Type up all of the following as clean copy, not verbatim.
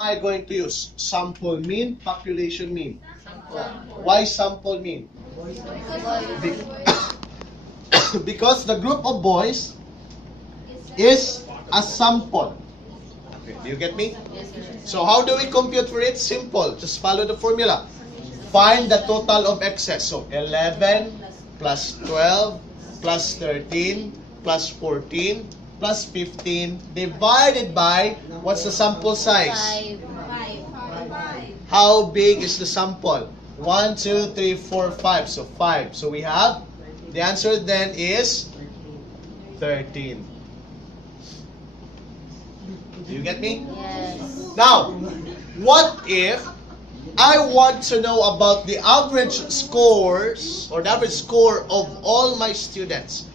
I going to use? Sample mean, population mean. Why sample mean? Be- because the group of boys is a sample. Okay, do you get me? So how do we compute for it? Simple. Just follow the formula. Find the total of excess. So 11 plus 12 plus 13 plus 14 plus 15 divided by, what's the sample size? 5. How big is the sample? 1, 2, 3, 4, 5. So 5. So we have, the answer then is 13. Do you get me? Yes. Now, what if I want to know about the average scores or the average score of all my students?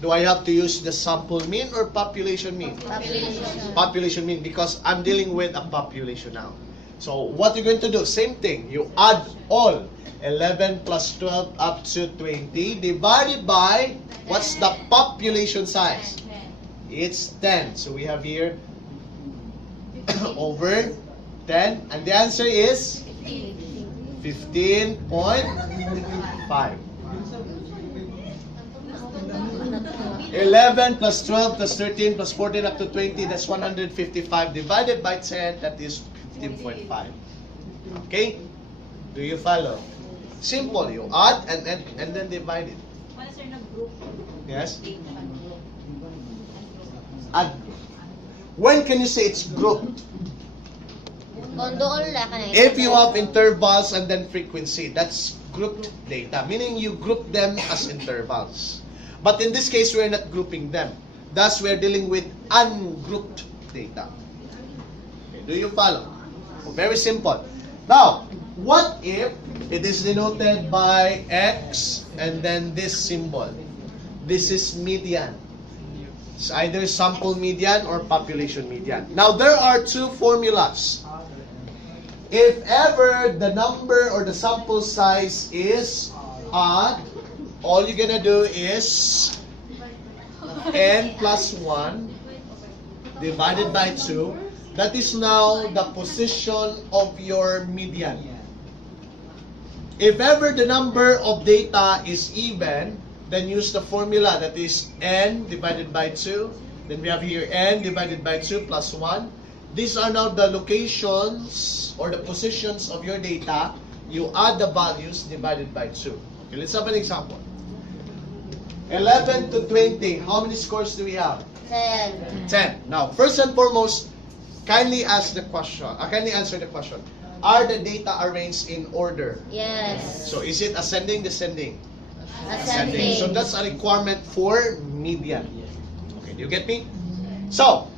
Do I have to use the sample mean or population mean? Population. Population mean, because I'm dealing with a population now. So what you're going to do, same thing. You add all 11 plus 12 up to 20 divided by, what's the population size? It's 10. So we have here over 10, and the answer is 15.5. 11 plus 12 plus 13 plus 14 up to 20, that's 155 divided by 10, that is 15.5. Okay? Do you follow? Simple. You add and then divide it. Yes? Add. When can you say it's grouped? If you have intervals and then frequency, that's grouped data, meaning you group them as intervals. But in this case, we're not grouping them. Thus, we're dealing with ungrouped data. Okay, do you follow? Very simple. Now, what if it is denoted by X and then this symbol? This is median. It's either sample median or population median. Now, there are two formulas. If ever the number or the sample size is odd, all you're gonna do is n plus 1 divided by 2. That is now the position of your median. If ever the number of data is even, then use the formula, that is n divided by 2. Then we have here n divided by 2 plus 1. These are now the locations or the positions of your data. You add the values divided by 2. Okay, let's have an example. 11 to 20. How many scores do we have? 10. 10. Now, first and foremost, kindly answer the question. Are the data arranged in order? Yes. So, is it ascending, descending? Ascending. So, that's a requirement for median. Okay, do you get me? So,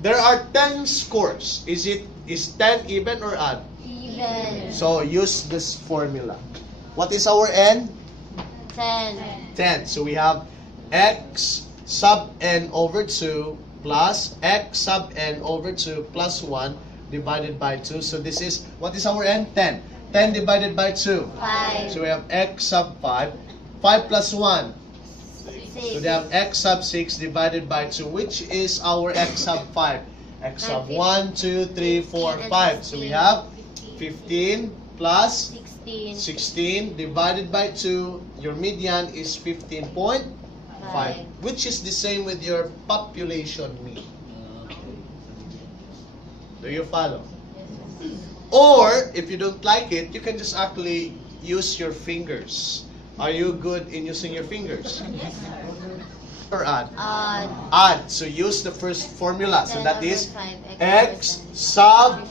there are 10 scores. Is 10 even or odd? Even. So, use this formula. What is our n? 10. 10. So we have x sub n over 2 plus x sub n over 2 plus 1 divided by 2. So this is, what is our n? 10. 10 divided by 2. 5. So we have x sub 5. 5 plus 1. 6. So we have x sub 6 divided by 2, which is our x sub 5. X sub 1, 2, 3, 4, 5. So we have 15 plus 16 divided by 2, your median is 15.5, which is the same with your population mean. Do you follow? Or, if you don't like it, you can just actually use your fingers. Are you good in using your fingers? Or add? Add. So use the first formula. So that is x sub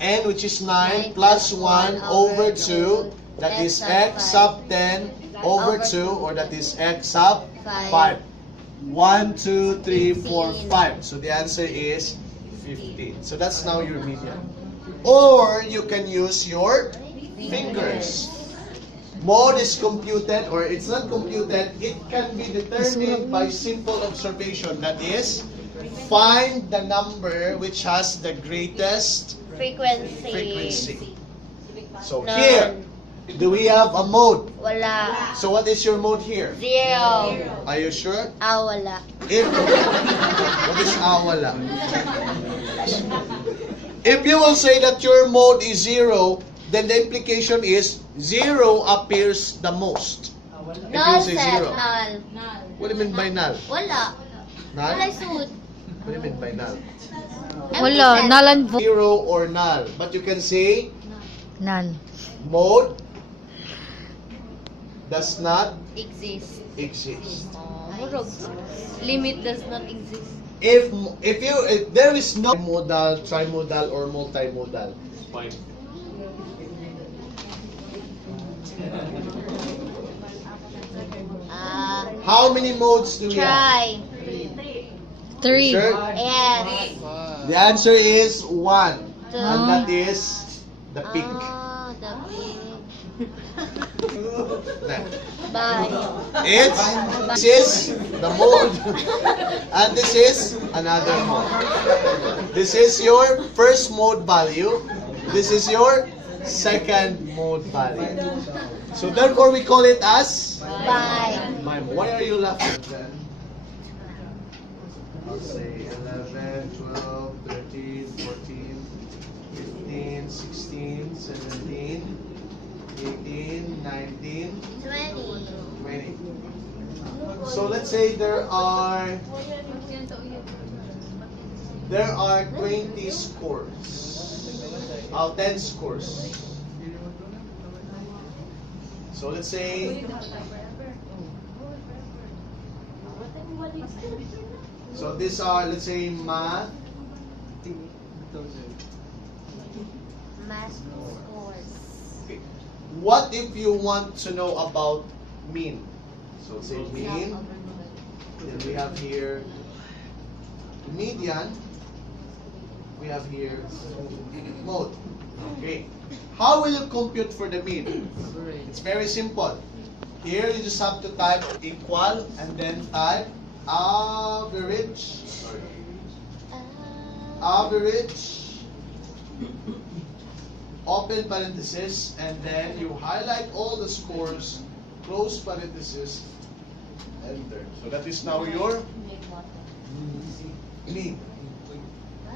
n, which is 9, plus 1 over 2, that is x sub 10 over 2, or that is x sub 5. 1, 2, 3, 4, 5. So the answer is 15. So that's now your median. Or you can use your fingers. Mode is computed, or it's not computed, it can be determined by simple observation. That is, find the number which has the greatest frequency. So here, do we have a mode? Wala. So what is your mode here? 0. Are you sure? Wala. If what is wala? If you will say that your mode is 0, then the implication is 0 appears the most. If you Null, say sir. 0. Null. What do you mean by null? Wala. Null? Wala suit. What do you mean by null? Wala, null and void. 0 or null. But you can say Null. mode does not Exist. exist. Limit does not exist. If there is no modal, trimodal, or multimodal, fine. How many modes do we have? Try. 3. Sure? Yes. The answer is 1. Two. And that is the peak. Oh, the pig. Next. Bye. This is the mode. And this is another mode. This is your first mode value. This is your second mode value. So therefore we call it as Bye. mime. Why are you laughing then? I'll say 11, 12, 13, 14, 15, 16, 17, 18, 19, 20. 20. So let's say there are 20 scores. 10 scores. So let's say these are, let's say, math. Math scores. Okay. What if you want to know about mean? So let's say mean. Then we have here median. We have here mode. Okay. How will you compute for the mean? It's very simple. Here you just have to type equal and then type average. Average. Open parenthesis, and then you highlight all the scores, close parenthesis, enter. So that is now your mean.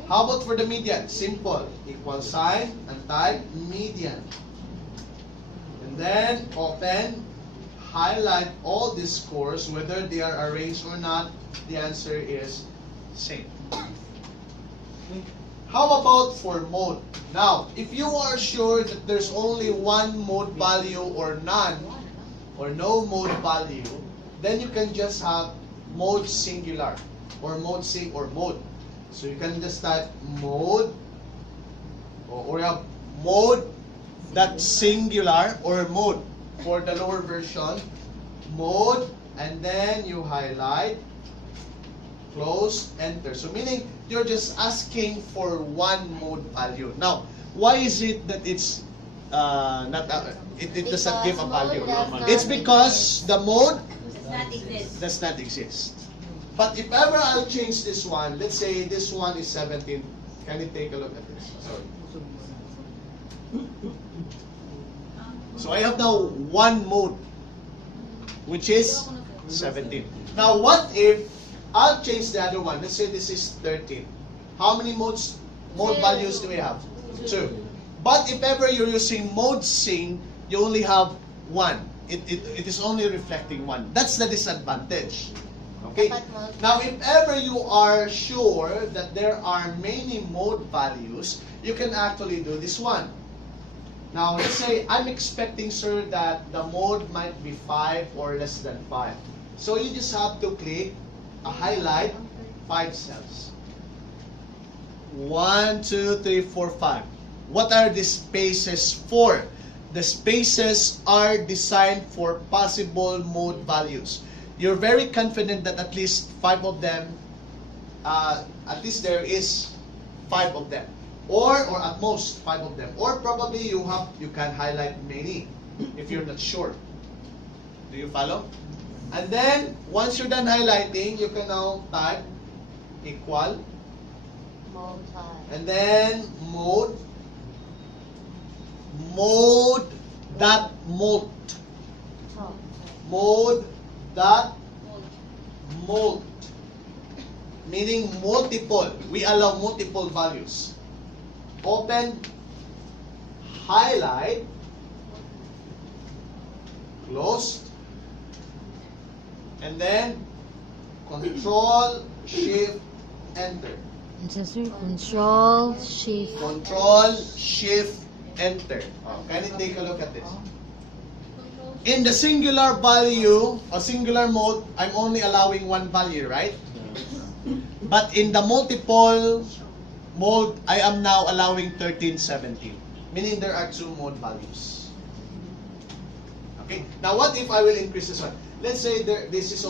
How about for the median? Simple. Equal sign and type median. And then open, highlight all these scores, whether they are arranged or not. The answer is same. How about for mode? Now, if you are sure that there's only one mode value or none, or no mode value, then you can just have mode singular, or mode sing or mode. So you can just type mode, or you have mode that's singular, or mode for the lower version, mode, and then you highlight, close, enter. So meaning you're just asking for one mode value. Now, why is it that it's it does not give a value? It's because the mode does not exist. But if ever I'll change this one, let's say this one is 17. Can you take a look at this? Sorry. So I have now one mode, which is 17. Now what if I'll change the other one? Let's say this is 13. How many mode values do we have? 2. But if ever you're using mode sing, you only have 1. It is only reflecting 1. That's the disadvantage. Okay. Now, if ever you are sure that there are many mode values, you can actually do this one. Now, let's say I'm expecting, sir, that the mode might be 5 or less than 5. So you just have to click a highlight 5 cells. 1, 2, 3, 4, 5. What are the spaces for? The spaces are designed for possible mode values. You're very confident that at least 5 of them, at least there is 5 of them, or at most 5 of them, or probably you can highlight many if you're not sure. Do you follow? And then once you're done highlighting, you can now type equal, and then mode dot molt. Mode dot molt, meaning multiple. We allow multiple values. open, highlight, closed, and then Control, Shift, Enter. Answer, sir. Control, Shift. Control, Shift, Enter. Can you take a look at this? In the singular value or singular mode, I'm only allowing one value, right? But in the multiple mode, I am now allowing 13, 17. Meaning there are two mode values. Okay. Now what if I will increase this one? Let's say this is